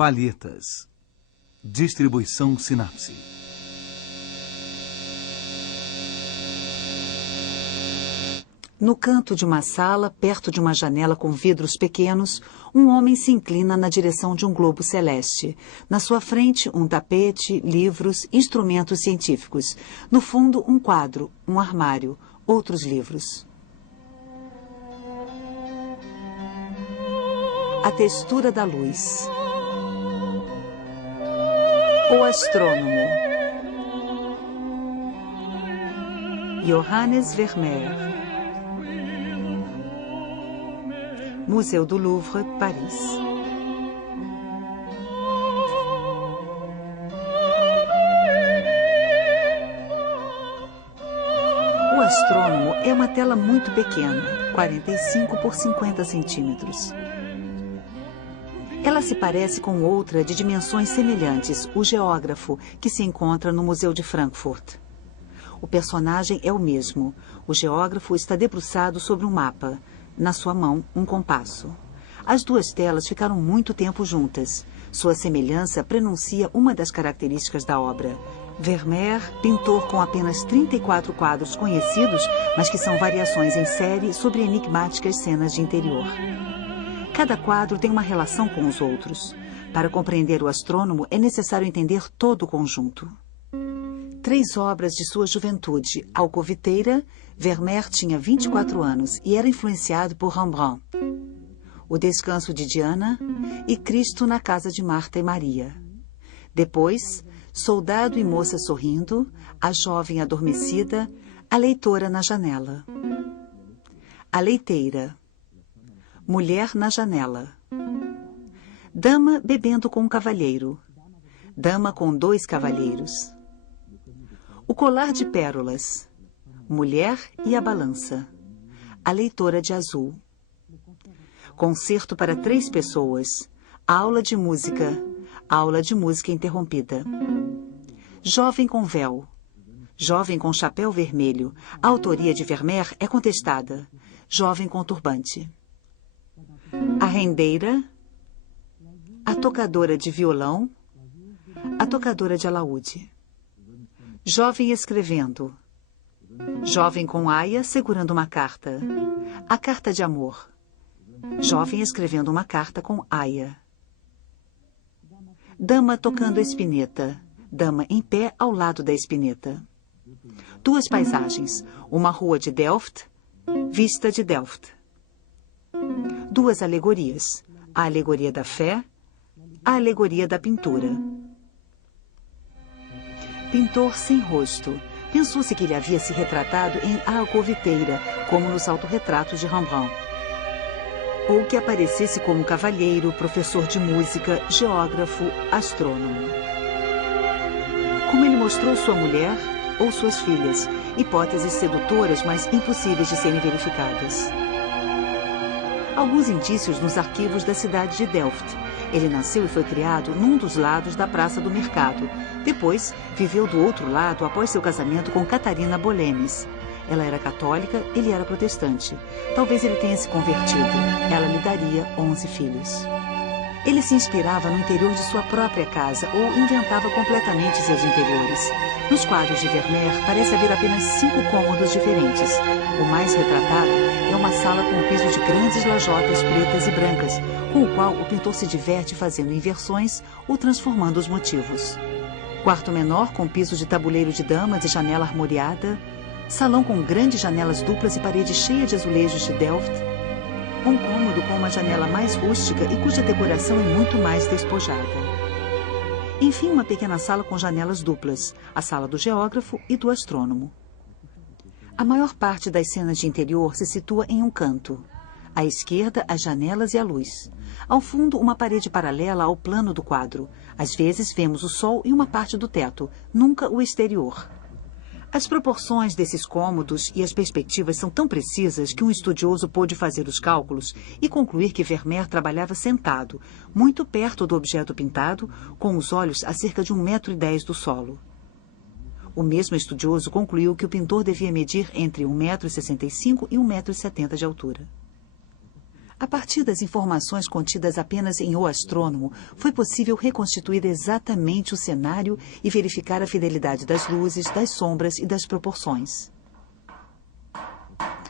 Palhetas. Distribuição Sinapse. No canto de uma sala, perto de uma janela com vidros pequenos, um homem se inclina na direção de um globo celeste. Na sua frente, um tapete, livros, instrumentos científicos. No fundo, um quadro, um armário, outros livros. A textura da luz. O astrônomo. Johannes Vermeer. Museu do Louvre, Paris. O astrônomo é uma tela muito pequena, 45 por 50 centímetros. Ela se parece com outra de dimensões semelhantes, o geógrafo, que se encontra no Museu de Frankfurt. O personagem é o mesmo. O geógrafo está debruçado sobre um mapa. Na sua mão, um compasso. As duas telas ficaram muito tempo juntas. Sua semelhança prenuncia uma das características da obra. Vermeer, pintor com apenas 34 quadros conhecidos, mas que são variações em série sobre enigmáticas cenas de interior. Cada quadro tem uma relação com os outros. Para compreender o astrônomo, é necessário entender todo o conjunto. 3 obras de sua juventude. Alcoviteira, Vermeer tinha 24 anos e era influenciado por Rembrandt. O Descanso de Diana e Cristo na Casa de Marta e Maria. Depois, Soldado e Moça Sorrindo, A Jovem Adormecida, A Leitora na Janela. A Leiteira. Mulher na Janela. Dama bebendo com um cavalheiro. Dama com 2 cavalheiros. O Colar de Pérolas. Mulher e a Balança. A Leitora de Azul. Concerto para 3 pessoas. Aula de música. Aula de música interrompida. Jovem com véu. Jovem com chapéu vermelho. A autoria de Vermeer é contestada. Jovem com turbante. A rendeira. A tocadora de violão. A tocadora de alaúde. Jovem escrevendo. Jovem com aia segurando uma carta. A carta de amor. Jovem escrevendo uma carta com aia. Dama tocando espineta. Dama em pé ao lado da espineta. 2 paisagens. Uma rua de Delft. Vista de Delft. 2 alegorias. A alegoria da fé. A alegoria da pintura. Pintor sem rosto. Pensou-se que ele havia se retratado em A Alcoviteira, como nos autorretratos de Rembrandt. Ou que aparecesse como cavalheiro, professor de música, geógrafo, astrônomo. Como ele mostrou sua mulher ou suas filhas, hipóteses sedutoras, mas impossíveis de serem verificadas. Alguns indícios nos arquivos da cidade de Delft. Ele nasceu e foi criado num dos lados da Praça do Mercado. Depois, viveu do outro lado após seu casamento com Catarina Bolemes. Ela era católica, ele era protestante. Talvez ele tenha se convertido. Ela lhe daria 11 filhos. Ele se inspirava no interior de sua própria casa ou inventava completamente seus interiores. Nos quadros de Vermeer, parece haver apenas 5 cômodos diferentes. O mais retratado é uma sala com um piso de grandes lajotas pretas e brancas, com o qual o pintor se diverte fazendo inversões ou transformando os motivos. Quarto menor com piso de tabuleiro de damas e janela armoriada. Salão com grandes janelas duplas e parede cheia de azulejos de Delft. Um cômodo com uma janela mais rústica e cuja decoração é muito mais despojada. Enfim, uma pequena sala com janelas duplas, a sala do geógrafo e do astrônomo. A maior parte das cenas de interior se situa em um canto. À esquerda, as janelas e a luz. Ao fundo, uma parede paralela ao plano do quadro. Às vezes, vemos o sol e uma parte do teto, nunca o exterior. As proporções desses cômodos e as perspectivas são tão precisas que um estudioso pôde fazer os cálculos e concluir que Vermeer trabalhava sentado, muito perto do objeto pintado, com os olhos a cerca de 1,10 m do solo. O mesmo estudioso concluiu que o pintor devia medir entre 1,65 m e 1,70 m de altura. A partir das informações contidas apenas em O Astrônomo, foi possível reconstituir exatamente o cenário e verificar a fidelidade das luzes, das sombras e das proporções.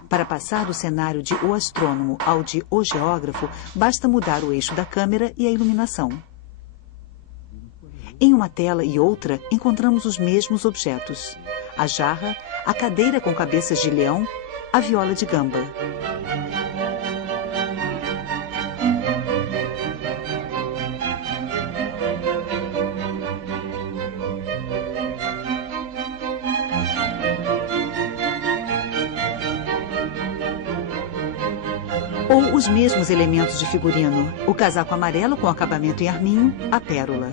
Para passar do cenário de O Astrônomo ao de O Geógrafo, basta mudar o eixo da câmera e a iluminação. Em uma tela e outra, encontramos os mesmos objetos: a jarra, a cadeira com cabeças de leão, a viola de gamba. Ou os mesmos elementos de figurino: o casaco amarelo com acabamento em arminho, a pérola.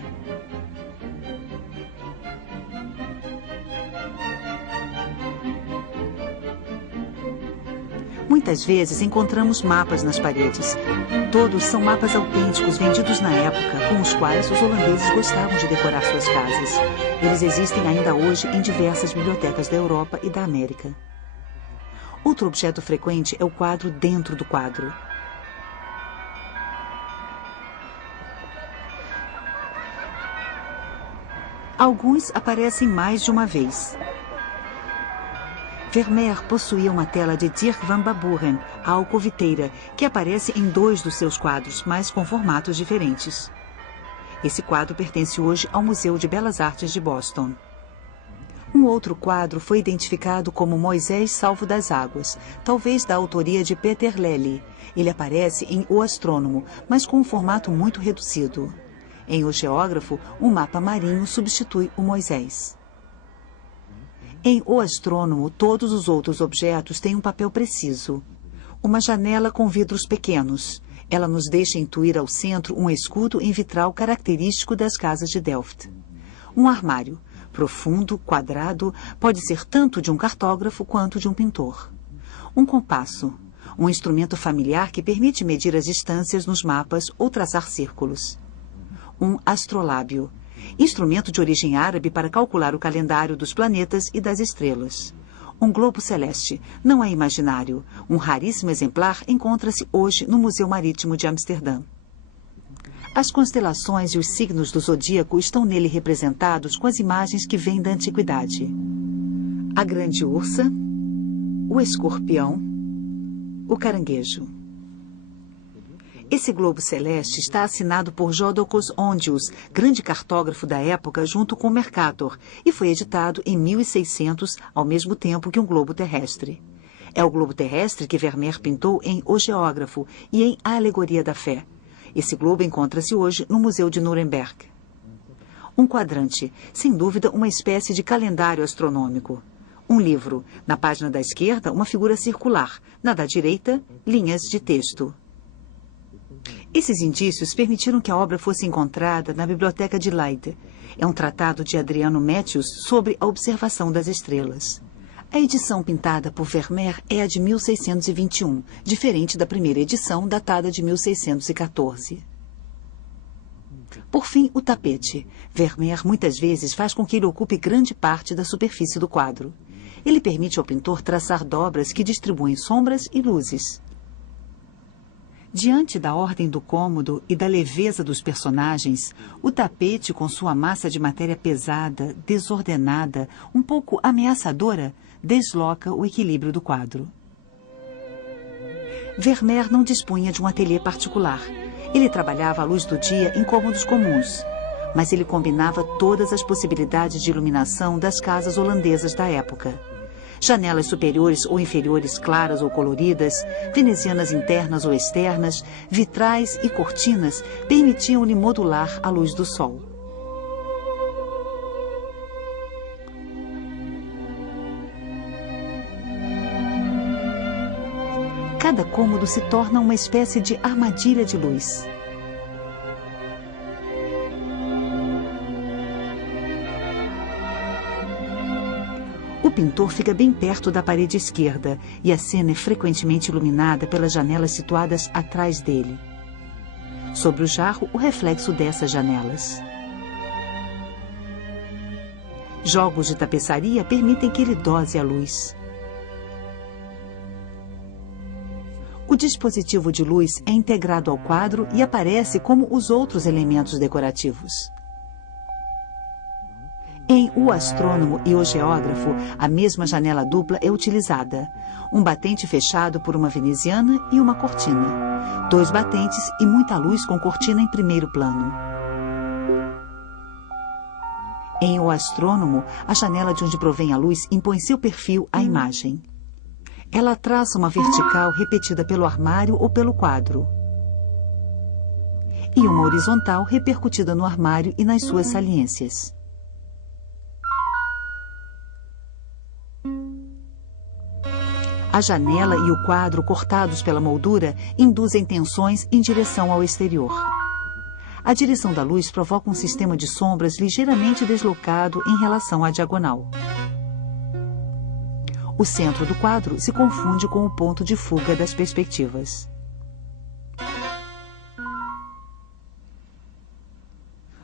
Muitas vezes encontramos mapas nas paredes. Todos são mapas autênticos vendidos na época, com os quais os holandeses gostavam de decorar suas casas. Eles existem ainda hoje em diversas bibliotecas da Europa e da América. Outro objeto frequente é o quadro dentro do quadro. Alguns aparecem mais de uma vez. Vermeer possuía uma tela de Dirk van Baburen, a alcoviteira, que aparece em 2 dos seus quadros, mas com formatos diferentes. Esse quadro pertence hoje ao Museu de Belas Artes de Boston. Um outro quadro foi identificado como Moisés Salvo das Águas, talvez da autoria de Peter Lely. Ele aparece em O Astrônomo, mas com um formato muito reduzido. Em O Geógrafo, um mapa marinho substitui o Moisés. Em O Astrônomo, todos os outros objetos têm um papel preciso. Uma janela com vidros pequenos. Ela nos deixa intuir ao centro um escudo em vitral característico das casas de Delft. Um armário, profundo, quadrado, pode ser tanto de um cartógrafo quanto de um pintor. Um compasso, um instrumento familiar que permite medir as distâncias nos mapas ou traçar círculos. Um astrolábio, instrumento de origem árabe para calcular o calendário dos planetas e das estrelas. Um globo celeste, não é imaginário. Um raríssimo exemplar encontra-se hoje no Museu Marítimo de Amsterdã. As constelações e os signos do zodíaco estão nele representados com as imagens que vêm da antiguidade. A grande ursa, o escorpião, o caranguejo. Esse globo celeste está assinado por Jodocus Hondius, grande cartógrafo da época, junto com Mercator, e foi editado em 1600, ao mesmo tempo que um globo terrestre. É o globo terrestre que Vermeer pintou em O Geógrafo e em A Alegoria da Fé. Esse globo encontra-se hoje no Museu de Nuremberg. Um quadrante, sem dúvida uma espécie de calendário astronômico. Um livro, na página da esquerda, uma figura circular, na da direita, linhas de texto. Esses indícios permitiram que a obra fosse encontrada na Biblioteca de Leyde. É um tratado de Adriano Metius sobre a observação das estrelas. A edição pintada por Vermeer é a de 1621, diferente da primeira edição, datada de 1614. Por fim, o tapete. Vermeer muitas vezes faz com que ele ocupe grande parte da superfície do quadro. Ele permite ao pintor traçar dobras que distribuem sombras e luzes. Diante da ordem do cômodo e da leveza dos personagens, o tapete, com sua massa de matéria pesada, desordenada, um pouco ameaçadora, desloca o equilíbrio do quadro. Vermeer não dispunha de um ateliê particular. Ele trabalhava à luz do dia em cômodos comuns, mas ele combinava todas as possibilidades de iluminação das casas holandesas da época. Janelas superiores ou inferiores claras ou coloridas, venezianas internas ou externas, vitrais e cortinas permitiam-lhe modular a luz do sol. Cada cômodo se torna uma espécie de armadilha de luz. O pintor fica bem perto da parede esquerda e a cena é frequentemente iluminada pelas janelas situadas atrás dele. Sobre o jarro, o reflexo dessas janelas. Jogos de tapeçaria permitem que ele dose a luz. O dispositivo de luz é integrado ao quadro e aparece como os outros elementos decorativos. Em O Astrônomo e o Geógrafo, a mesma janela dupla é utilizada. Um batente fechado por uma veneziana e uma cortina. 2 batentes e muita luz com cortina em primeiro plano. Em O Astrônomo, a janela de onde provém a luz impõe seu perfil à imagem. Ela traça uma vertical repetida pelo armário ou pelo quadro. E uma horizontal repercutida no armário e nas suas saliências. A janela e o quadro cortados pela moldura induzem tensões em direção ao exterior. A direção da luz provoca um sistema de sombras ligeiramente deslocado em relação à diagonal. O centro do quadro se confunde com o ponto de fuga das perspectivas.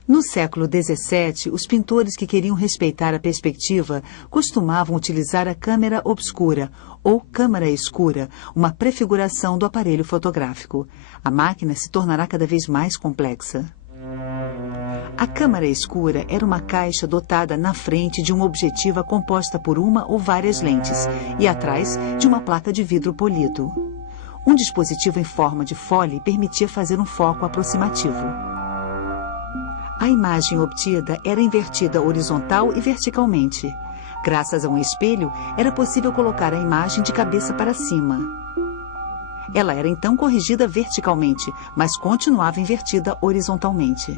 No século XVII, os pintores que queriam respeitar a perspectiva costumavam utilizar a câmera obscura, ou câmara escura, uma prefiguração do aparelho fotográfico. A máquina se tornará cada vez mais complexa. A câmara escura era uma caixa dotada na frente de uma objetiva composta por uma ou várias lentes e atrás de uma placa de vidro polido. Um dispositivo em forma de fole permitia fazer um foco aproximativo. A imagem obtida era invertida horizontal e verticalmente. Graças a um espelho, era possível colocar a imagem de cabeça para cima. Ela era então corrigida verticalmente, mas continuava invertida horizontalmente.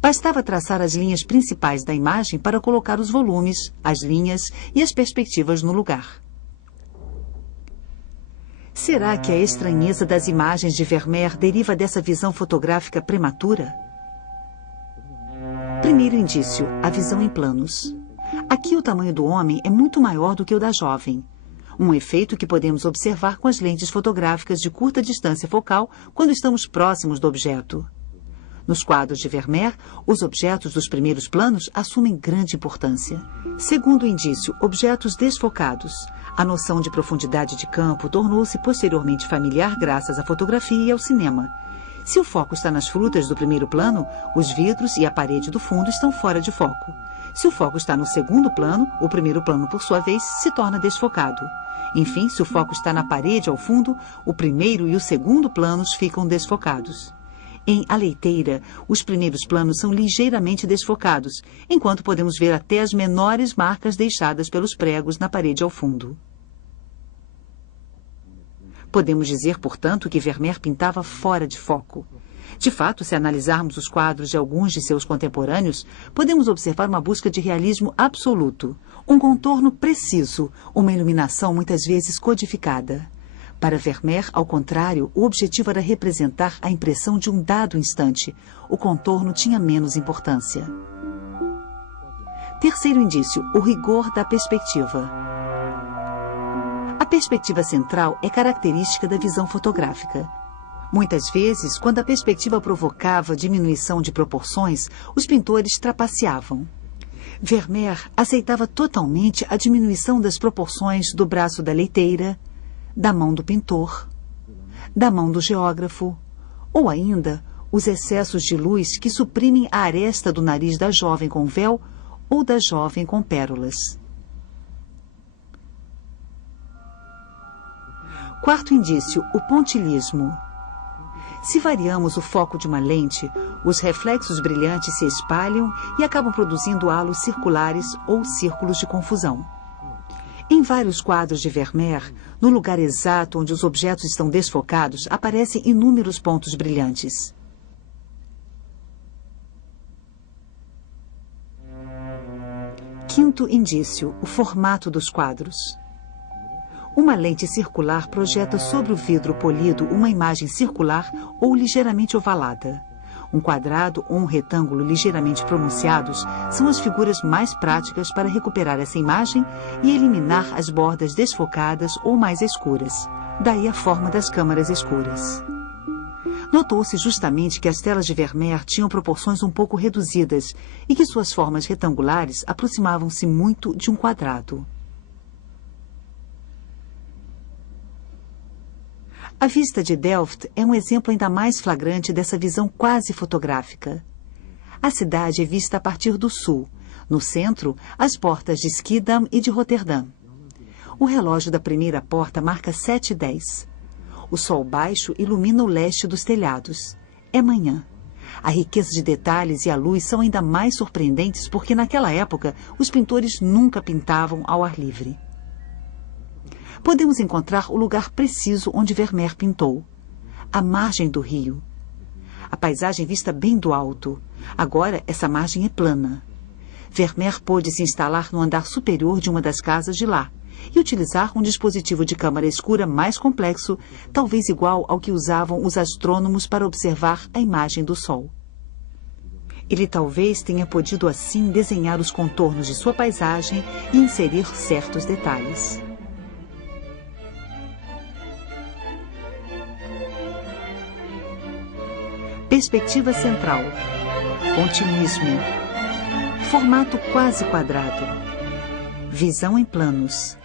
Bastava traçar as linhas principais da imagem para colocar os volumes, as linhas e as perspectivas no lugar. Será que a estranheza das imagens de Vermeer deriva dessa visão fotográfica prematura? Primeiro indício, a visão em planos. Aqui o tamanho do homem é muito maior do que o da jovem. Um efeito que podemos observar com as lentes fotográficas de curta distância focal quando estamos próximos do objeto. Nos quadros de Vermeer, os objetos dos primeiros planos assumem grande importância. Segundo indício, objetos desfocados. A noção de profundidade de campo tornou-se posteriormente familiar graças à fotografia e ao cinema. Se o foco está nas frutas do primeiro plano, os vidros e a parede do fundo estão fora de foco. Se o foco está no segundo plano, o primeiro plano, por sua vez, se torna desfocado. Enfim, se o foco está na parede ao fundo, o primeiro e o segundo planos ficam desfocados. Em A Leiteira, os primeiros planos são ligeiramente desfocados, enquanto podemos ver até as menores marcas deixadas pelos pregos na parede ao fundo. Podemos dizer, portanto, que Vermeer pintava fora de foco. De fato, se analisarmos os quadros de alguns de seus contemporâneos, podemos observar uma busca de realismo absoluto, um contorno preciso, uma iluminação muitas vezes codificada. Para Vermeer, ao contrário, o objetivo era representar a impressão de um dado instante. O contorno tinha menos importância. Terceiro indício, o rigor da perspectiva. A perspectiva central é característica da visão fotográfica. Muitas vezes, quando a perspectiva provocava diminuição de proporções, os pintores trapaceavam. Vermeer aceitava totalmente a diminuição das proporções do braço da leiteira, da mão do pintor, da mão do geógrafo, ou ainda os excessos de luz que suprimem a aresta do nariz da jovem com véu ou da jovem com pérolas. Quarto indício, o pontilhismo. Se variamos o foco de uma lente, os reflexos brilhantes se espalham e acabam produzindo halos circulares ou círculos de confusão. Em vários quadros de Vermeer, no lugar exato onde os objetos estão desfocados, aparecem inúmeros pontos brilhantes. Quinto indício, o formato dos quadros. Uma lente circular projeta sobre o vidro polido uma imagem circular ou ligeiramente ovalada. Um quadrado ou um retângulo ligeiramente pronunciados são as figuras mais práticas para recuperar essa imagem e eliminar as bordas desfocadas ou mais escuras. Daí a forma das câmaras escuras. Notou-se justamente que as telas de Vermeer tinham proporções um pouco reduzidas e que suas formas retangulares aproximavam-se muito de um quadrado. A vista de Delft é um exemplo ainda mais flagrante dessa visão quase fotográfica. A cidade é vista a partir do sul. No centro, as portas de Schiedam e de Roterdã. O relógio da primeira porta marca 7h10. O sol baixo ilumina o leste dos telhados. É manhã. A riqueza de detalhes e a luz são ainda mais surpreendentes porque naquela época os pintores nunca pintavam ao ar livre. Podemos encontrar o lugar preciso onde Vermeer pintou. A margem do rio. A paisagem vista bem do alto. Agora essa margem é plana. Vermeer pôde se instalar no andar superior de uma das casas de lá e utilizar um dispositivo de câmara escura mais complexo, talvez igual ao que usavam os astrônomos para observar a imagem do Sol. Ele talvez tenha podido assim desenhar os contornos de sua paisagem e inserir certos detalhes. Perspectiva central. Continuismo. Formato quase quadrado. Visão em planos.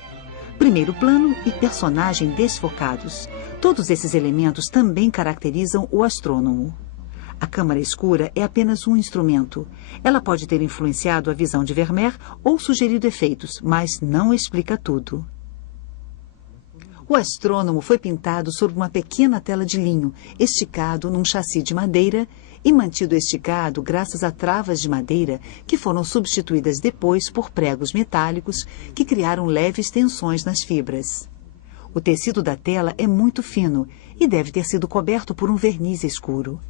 Primeiro plano e personagem desfocados. Todos esses elementos também caracterizam o astrônomo. A câmara escura é apenas um instrumento. Ela pode ter influenciado a visão de Vermeer ou sugerido efeitos, mas não explica tudo. O astrônomo foi pintado sobre uma pequena tela de linho, esticado num chassi de madeira e mantido esticado graças a travas de madeira que foram substituídas depois por pregos metálicos que criaram leves tensões nas fibras. O tecido da tela é muito fino e deve ter sido coberto por um verniz escuro.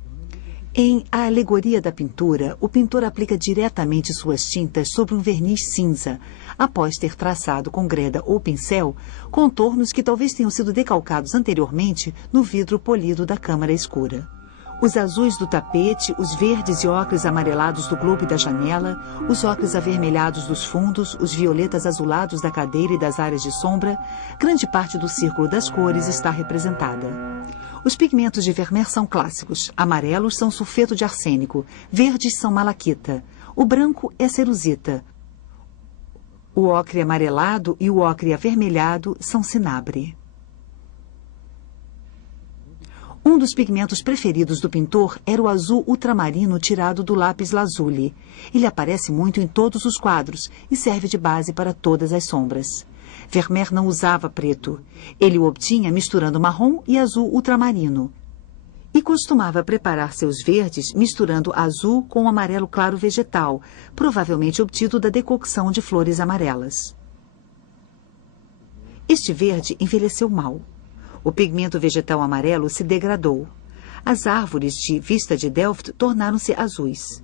Em A Alegoria da Pintura, o pintor aplica diretamente suas tintas sobre um verniz cinza, após ter traçado com greda ou pincel contornos que talvez tenham sido decalcados anteriormente no vidro polido da câmara escura. Os azuis do tapete, os verdes e ocres amarelados do globo e da janela, os ocres avermelhados dos fundos, os violetas azulados da cadeira e das áreas de sombra, grande parte do círculo das cores está representada. Os pigmentos de Vermeer são clássicos. Amarelos são sulfeto de arsênico, verdes são malaquita, o branco é cerusita. O ocre amarelado e o ocre avermelhado são cinabre. Um dos pigmentos preferidos do pintor era o azul ultramarino tirado do lápis lazuli. Ele aparece muito em todos os quadros e serve de base para todas as sombras. Vermeer não usava preto. Ele o obtinha misturando marrom e azul ultramarino. E costumava preparar seus verdes misturando azul com amarelo claro vegetal, provavelmente obtido da decocção de flores amarelas. Este verde envelheceu mal. O pigmento vegetal amarelo se degradou. As árvores de vista de Delft tornaram-se azuis,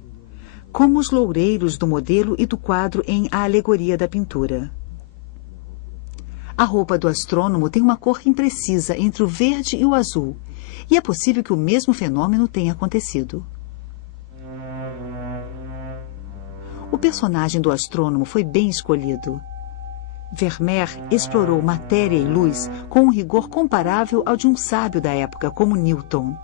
como os loureiros do modelo e do quadro em A Alegoria da Pintura. A roupa do astrônomo tem uma cor imprecisa entre o verde e o azul, e é possível que o mesmo fenômeno tenha acontecido. O personagem do astrônomo foi bem escolhido. Vermeer explorou matéria e luz com um rigor comparável ao de um sábio da época, como Newton.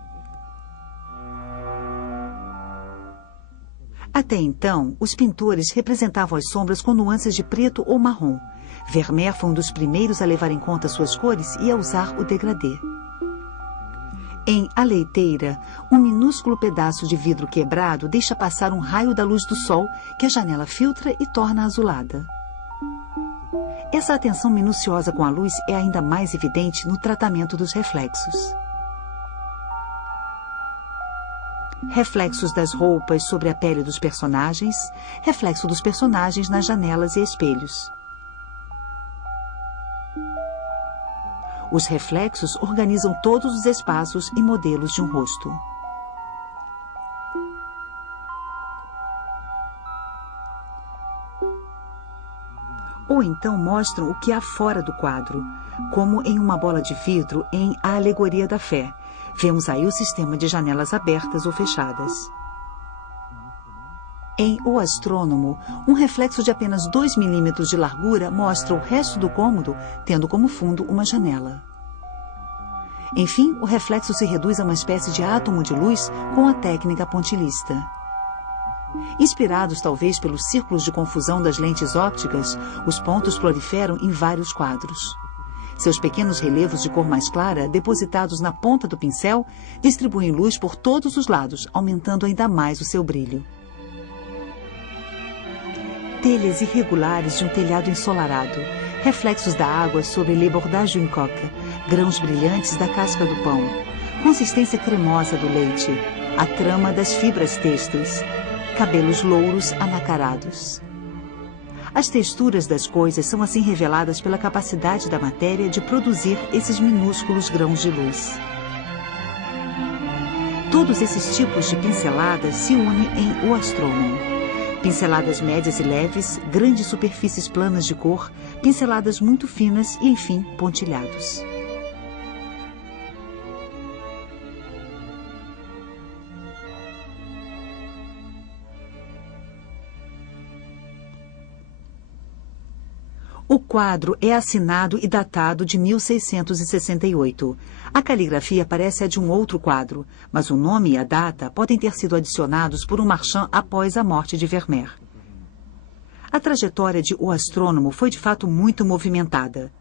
Até então, os pintores representavam as sombras com nuances de preto ou marrom. Vermeer foi um dos primeiros a levar em conta suas cores e a usar o degradê. Em A Leiteira, um minúsculo pedaço de vidro quebrado deixa passar um raio da luz do sol que a janela filtra e torna azulada. Essa atenção minuciosa com a luz é ainda mais evidente no tratamento dos reflexos. Reflexos das roupas sobre a pele dos personagens, reflexo dos personagens nas janelas e espelhos. Os reflexos organizam todos os espaços e modelos de um rosto. Ou então mostram o que há fora do quadro, como em uma bola de vidro em A Alegoria da Fé. Vemos aí o sistema de janelas abertas ou fechadas. Em O Astrônomo, um reflexo de apenas 2 milímetros de largura mostra o resto do cômodo tendo como fundo uma janela. Enfim, o reflexo se reduz a uma espécie de átomo de luz com a técnica pontilhista. Inspirados talvez pelos círculos de confusão das lentes ópticas, os pontos proliferam em vários quadros. Seus pequenos relevos de cor mais clara, depositados na ponta do pincel, distribuem luz por todos os lados, aumentando ainda mais o seu brilho. Telhas irregulares de um telhado ensolarado, reflexos da água sobre le bordage d'une coque, grãos brilhantes da casca do pão, consistência cremosa do leite, a trama das fibras têxteis, cabelos louros anacarados. As texturas das coisas são assim reveladas pela capacidade da matéria de produzir esses minúsculos grãos de luz. Todos esses tipos de pinceladas se unem em O Astrônomo. Pinceladas médias e leves, grandes superfícies planas de cor, pinceladas muito finas e, enfim, pontilhados. O quadro é assinado e datado de 1668. A caligrafia parece a de um outro quadro, mas o nome e a data podem ter sido adicionados por um marchand após a morte de Vermeer. A trajetória de O Astrônomo foi de fato muito movimentada.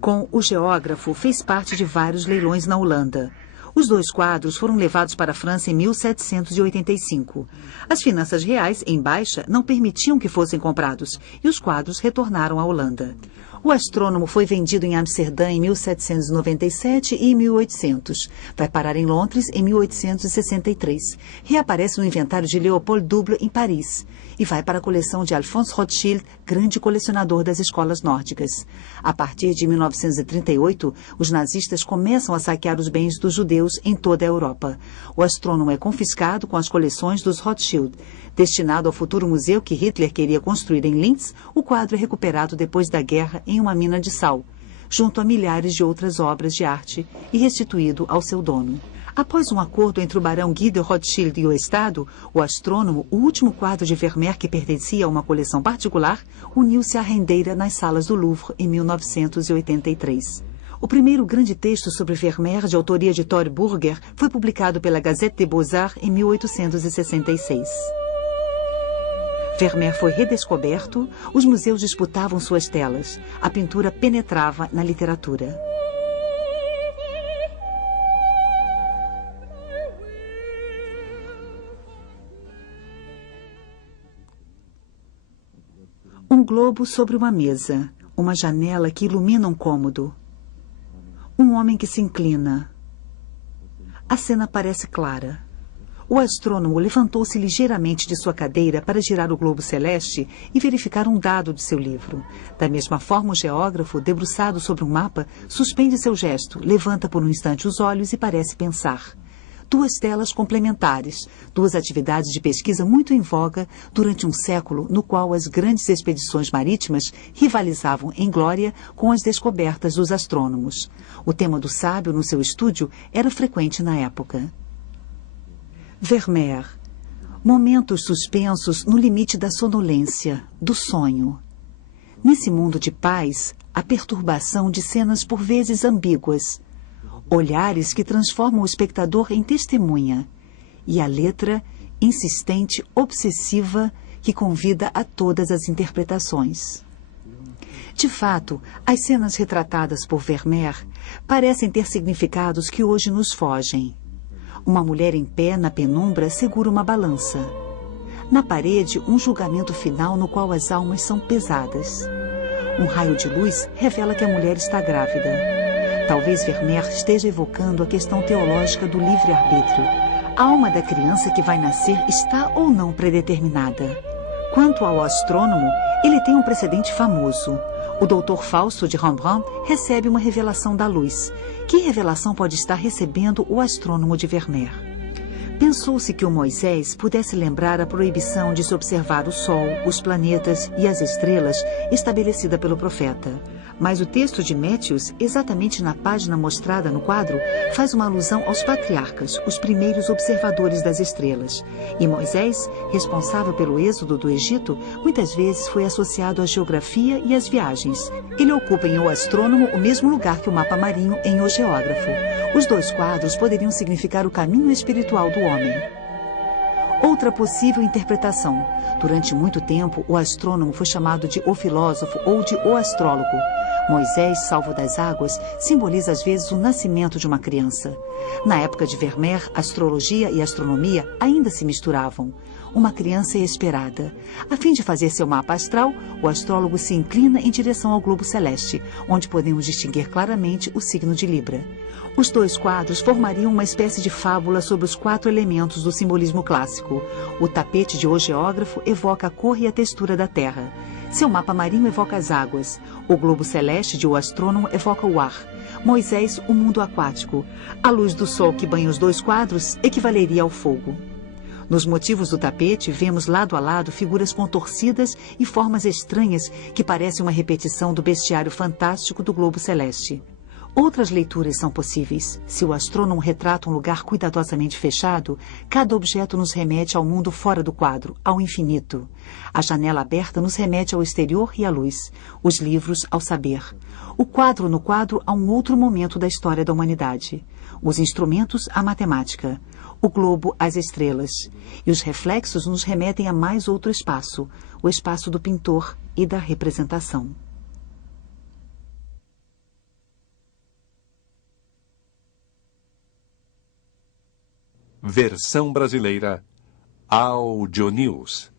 Com O Geógrafo, fez parte de vários leilões na Holanda. Os dois quadros foram levados para a França em 1785. As finanças reais, em baixa, não permitiam que fossem comprados, e os quadros retornaram à Holanda. O Astrônomo foi vendido em Amsterdã em 1797 e 1800. Vai parar em Londres em 1863. Reaparece no inventário de Leopold Double em Paris. E vai para a coleção de Alphonse Rothschild, grande colecionador das escolas nórdicas. A partir de 1938, os nazistas começam a saquear os bens dos judeus em toda a Europa. O Astrônomo é confiscado com as coleções dos Rothschild. Destinado ao futuro museu que Hitler queria construir em Linz, o quadro é recuperado depois da guerra em uma mina de sal, junto a milhares de outras obras de arte, e restituído ao seu dono. Após um acordo entre o barão Guido Rothschild e o Estado, O Astrônomo, o último quadro de Vermeer que pertencia a uma coleção particular, uniu-se à rendeira nas salas do Louvre em 1983. O primeiro grande texto sobre Vermeer, de autoria de Tore Burger, foi publicado pela Gazette des Beaux-Arts em 1866. Vermeer foi redescoberto, os museus disputavam suas telas, a pintura penetrava na literatura. Um globo sobre uma mesa, uma janela que ilumina um cômodo. Um homem que se inclina. A cena parece clara. O astrônomo levantou-se ligeiramente de sua cadeira para girar o globo celeste e verificar um dado de seu livro. Da mesma forma, o geógrafo, debruçado sobre um mapa, suspende seu gesto, levanta por um instante os olhos e parece pensar. Duas telas complementares, duas atividades de pesquisa muito em voga durante um século no qual as grandes expedições marítimas rivalizavam em glória com as descobertas dos astrônomos. O tema do sábio no seu estúdio era frequente na época. Vermeer. Momentos suspensos no limite da sonolência, do sonho. Nesse mundo de paz, a perturbação de cenas por vezes ambíguas. Olhares que transformam o espectador em testemunha. E a letra, insistente, obsessiva, que convida a todas as interpretações. De fato, as cenas retratadas por Vermeer parecem ter significados que hoje nos fogem. Uma mulher em pé na penumbra segura uma balança. Na parede, um julgamento final no qual as almas são pesadas. Um raio de luz revela que a mulher está grávida. Talvez Vermeer esteja evocando a questão teológica do livre-arbítrio. A alma da criança que vai nascer está ou não predeterminada? Quanto ao astrônomo, ele tem um precedente famoso. O doutor Fausto de Rembrandt recebe uma revelação da luz. Que revelação pode estar recebendo o astrônomo de Vermeer? Pensou-se que o Moisés pudesse lembrar a proibição de se observar o Sol, os planetas e as estrelas estabelecida pelo profeta. Mas o texto de Matthews, exatamente na página mostrada no quadro, faz uma alusão aos patriarcas, os primeiros observadores das estrelas. E Moisés, responsável pelo êxodo do Egito, muitas vezes foi associado à geografia e às viagens. Ele ocupa em O Astrônomo o mesmo lugar que o mapa marinho em O Geógrafo. Os dois quadros poderiam significar o caminho espiritual do homem. Outra possível interpretação. Durante muito tempo, o astrônomo foi chamado de o filósofo ou de o astrólogo. Moisés, salvo das águas, simboliza às vezes o nascimento de uma criança. Na época de Vermeer, astrologia e astronomia ainda se misturavam. Uma criança é esperada. A fim de fazer seu mapa astral, o astrólogo se inclina em direção ao globo celeste, onde podemos distinguir claramente o signo de Libra. Os dois quadros formariam uma espécie de fábula sobre os 4 elementos do simbolismo clássico. O tapete de O Geógrafo evoca a cor e a textura da Terra. Seu mapa marinho evoca as águas. O globo celeste de O Astrônomo evoca o ar. Moisés, o mundo aquático. A luz do sol que banha os 2 quadros equivaleria ao fogo. Nos motivos do tapete, vemos lado a lado figuras contorcidas e formas estranhas que parecem uma repetição do bestiário fantástico do globo celeste. Outras leituras são possíveis. Se o astrônomo retrata um lugar cuidadosamente fechado, cada objeto nos remete ao mundo fora do quadro, ao infinito. A janela aberta nos remete ao exterior e à luz, os livros ao saber. O quadro no quadro a um outro momento da história da humanidade. Os instrumentos à matemática. O globo às estrelas. E os reflexos nos remetem a mais outro espaço, o espaço do pintor e da representação. Versão brasileira Audionews.